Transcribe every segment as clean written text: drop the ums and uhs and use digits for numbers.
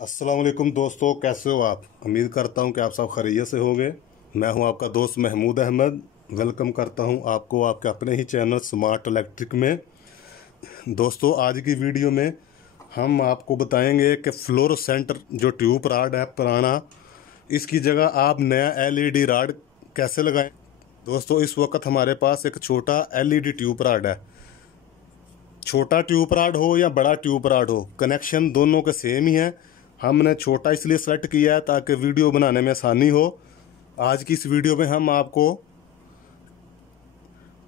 अस्सलाम वालेकुम दोस्तों, कैसे हो आप। उम्मीद करता हूं कि आप सब खैरियत से होंगे। मैं हूं आपका दोस्त महमूद अहमद। वेलकम करता हूं आपको आपके अपने ही चैनल स्मार्ट इलेक्ट्रिक में। दोस्तों, आज की वीडियो में हम आपको बताएंगे कि फ्लोरोसेंट जो ट्यूब राड है पुराना, इसकी जगह आप नया एलईडी राड कैसे लगाएं। दोस्तों, इस वक्त हमारे पास एक छोटा एलईडी ट्यूब राड है। छोटा ट्यूब राड हो या बड़ा ट्यूब राड हो, कनेक्शन दोनों के सेम ही है। हमने छोटा इसलिए सेलेक्ट किया है ताकि वीडियो बनाने में आसानी हो। आज की इस वीडियो में हम आपको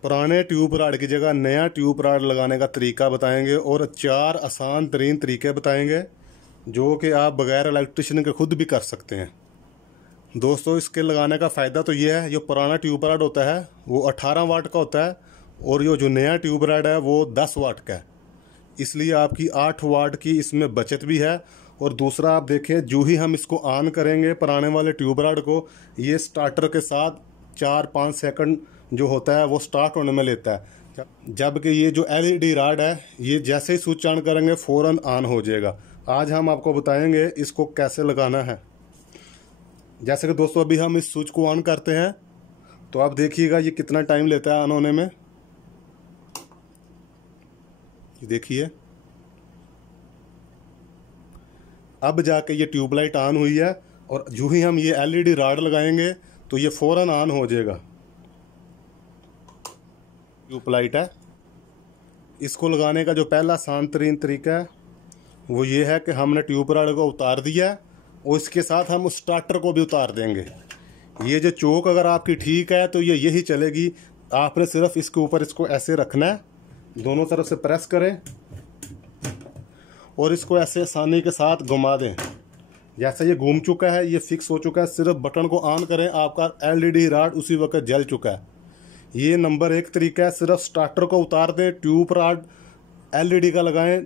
पुराने ट्यूब राड की जगह नया ट्यूब राड लगाने का तरीका बताएंगे और 4 आसान तरीन तरीके बताएंगे जो कि आप बगैर इलेक्ट्रिशियन के खुद भी कर सकते हैं। दोस्तों, इसके लगाने का फ़ायदा तो ये है, जो पुराना ट्यूब राड होता है वो 18 वाट का होता है और ये जो नया ट्यूब राड है वो 10 वाट का है। इसलिए आपकी 8 वाट की इसमें बचत भी है। और दूसरा, आप देखें, जो ही हम इसको ऑन करेंगे पुराने वाले ट्यूब राड को, ये स्टार्टर के साथ 4-5 सेकंड जो होता है वो स्टार्ट होने में लेता है, जबकि ये जो एलईडी राड है ये जैसे ही स्विच ऑन करेंगे फ़ौरन ऑन हो जाएगा। आज हम आपको बताएंगे इसको कैसे लगाना है। जैसे कि दोस्तों, अभी हम इस स्विच को ऑन करते हैं तो आप देखिएगा ये कितना टाइम लेता है ऑन होने में। देखिए, अब जाके ये ट्यूबलाइट ऑन हुई है और जो ही हम ये एलईडी राड लगाएंगे तो ये फौरन ऑन हो जाएगा। ट्यूबलाइट है, इसको लगाने का जो पहला आसान तरीन तरीका है वो ये है कि हमने ट्यूब राड को उतार दिया है और इसके साथ हम उस स्टार्टर को भी उतार देंगे। ये जो चोक अगर आपकी ठीक है तो ये यही चलेगी। आपने सिर्फ इसके ऊपर इसको ऐसे रखना है, दोनों तरफ से प्रेस करें और इसको ऐसे आसानी के साथ घुमा दें। जैसे ये घूम चुका है, ये फिक्स हो चुका है, सिर्फ बटन को ऑन करें, आपका एलईडी राड उसी वक्त जल चुका है। ये नंबर 1 तरीका है। सिर्फ स्टार्टर को उतार दें, ट्यूब राड एलईडी का लगाएं,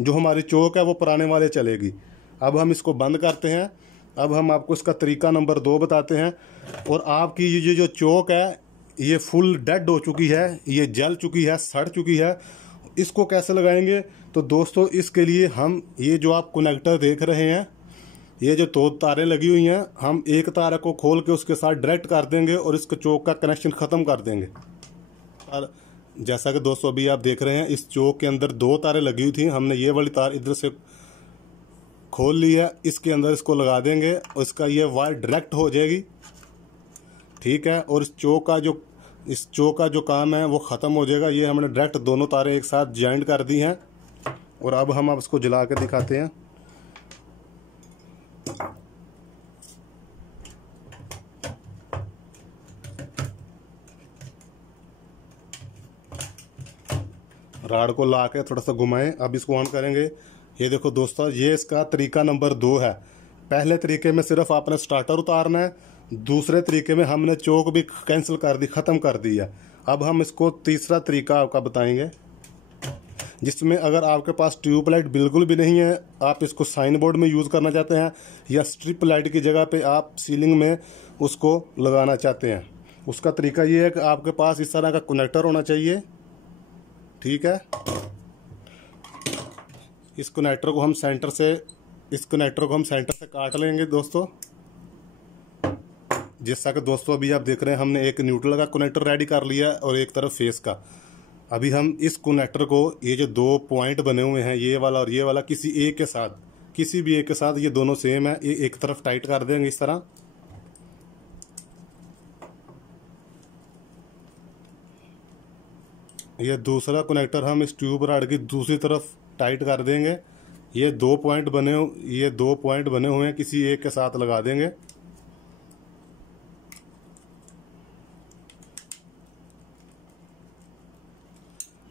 जो हमारी चौक है वो पुराने वाले चलेगी। अब हम इसको बंद करते हैं। अब हम आपको इसका तरीका नंबर 2 बताते हैं। और आपकी ये जो चौक है ये फुल डेड हो चुकी है, ये जल चुकी है, सड़ चुकी है। इसको कैसे लगाएंगे? तो दोस्तों, इसके लिए हम ये जो आप कनेक्टर देख रहे हैं, ये जो 2 तारें लगी हुई हैं, हम एक तार को खोल के उसके साथ डायरेक्ट कर देंगे और इसके चौक का कनेक्शन ख़त्म कर देंगे। और जैसा कि दोस्तों अभी आप देख रहे हैं, इस चौक के अंदर 2 तारें लगी हुई थी, हमने ये वाली तार इधर से खोल ली है, इसके अंदर इसको लगा देंगे और इसका ये वायर डायरेक्ट हो जाएगी। ठीक है, और इस चौक का जो काम है वो ख़त्म हो जाएगा। ये हमने डायरेक्ट दोनों तारें एक साथ जॉइंट कर दी हैं। और अब हम इसको जला के दिखाते हैं। राड को ला के थोड़ा सा घुमाएं। अब इसको ऑन करेंगे। ये देखो दोस्तों, ये इसका तरीका नंबर 2 है। पहले तरीके में सिर्फ आपने स्टार्टर उतारना है, दूसरे तरीके में हमने चौक भी कैंसिल कर दी, ख़त्म कर दी है। अब हम इसको तीसरा तरीका आपका बताएंगे, जिसमें अगर आपके पास ट्यूबलाइट बिल्कुल भी नहीं है, आप इसको साइन बोर्ड में यूज़ करना चाहते हैं या स्ट्रिप लाइट की जगह पे आप सीलिंग में उसको लगाना चाहते हैं, उसका तरीका ये है कि आपके पास इस तरह का कनेक्टर होना चाहिए। ठीक है, इस कनेक्टर को हम सेंटर से काट लेंगे दोस्तों। जैसा कि दोस्तों अभी आप देख रहे हैं, हमने एक न्यूट्रल का कनेक्टर रेडी कर लिया और एक तरफ फेस का। अभी हम इस कनेक्टर को, ये जो 2 पॉइंट बने हुए हैं, ये वाला और ये वाला, किसी भी एक के साथ ये दोनों सेम है, ये एक तरफ टाइट कर देंगे इस तरह। ये दूसरा कनेक्टर हम इस ट्यूब राड की दूसरी तरफ टाइट कर देंगे। ये 2 पॉइंट बने हुए हैं, किसी एक के साथ लगा देंगे।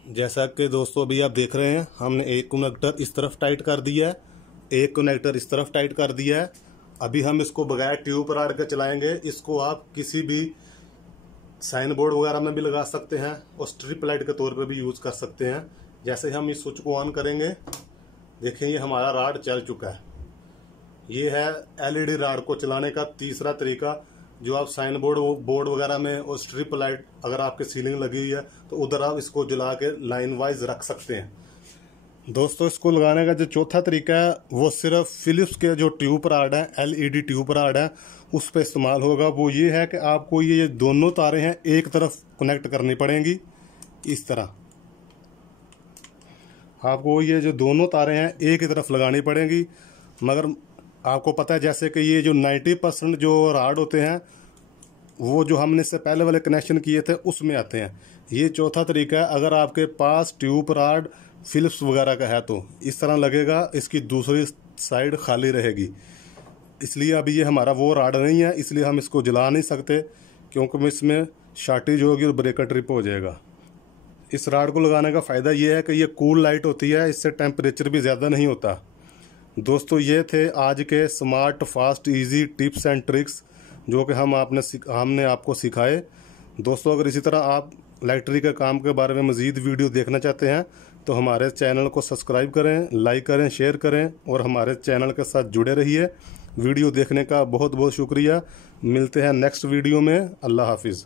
जैसा कि दोस्तों अभी आप देख रहे हैं, हमने एक कनेक्टर इस तरफ टाइट कर दिया है, एक कनेक्टर इस तरफ टाइट कर दिया है। अभी हम इसको बगैर ट्यूब राड के चलाएंगे। इसको आप किसी भी साइन बोर्ड वगैरह में भी लगा सकते हैं और स्ट्रिप लाइट के तौर पर भी यूज़ कर सकते हैं। जैसे हम इस स्विच को ऑन करेंगे, देखें ये हमारा राड चल चुका है। ये है एलईडी राड को चलाने का तीसरा तरीका, जो आप साइन बोर्ड वगैरह में और स्ट्रिप लाइट अगर आपके सीलिंग लगी हुई है तो उधर आप इसको जला के लाइन वाइज रख सकते हैं। दोस्तों इसको लगाने का जो चौथा तरीका है वो सिर्फ फिलिप्स के जो ट्यूब राड है, LED ट्यूब राड है, उस पर इस्तेमाल होगा। वो ये है कि आपको ये दोनों तारें हैं एक तरफ कनेक्ट करनी पड़ेंगी। इस तरह आपको ये जो दोनों तारें हैं एक ही तरफ लगानी पड़ेंगी। मगर आपको पता है जैसे कि ये जो 90% जो राड होते हैं वो जो हमने इससे पहले वाले कनेक्शन किए थे उसमें आते हैं। ये चौथा तरीका है। अगर आपके पास ट्यूब राड फिलिप्स वगैरह का है तो इस तरह लगेगा, इसकी दूसरी साइड खाली रहेगी। इसलिए अभी ये हमारा वो राड नहीं है, इसलिए हम इसको जला नहीं सकते क्योंकि इसमें शार्टेज होगी और ब्रेकर ट्रिप हो जाएगा। इस राड को लगाने का फ़ायदा ये है कि ये कूल लाइट होती है, इससे टेम्परेचर भी ज़्यादा नहीं होता। दोस्तों ये थे आज के smart fast easy tips and tricks जो कि हमने आपको सिखाए। दोस्तों अगर इसी तरह आप इलेक्ट्रिक के काम के बारे में मज़ीद वीडियो देखना चाहते हैं तो हमारे चैनल को सब्सक्राइब करें, लाइक करें, शेयर करें और हमारे चैनल के साथ जुड़े रहिए। वीडियो देखने का बहुत बहुत शुक्रिया। मिलते हैं नेक्स्ट वीडियो में। अल्लाह हाफिज़।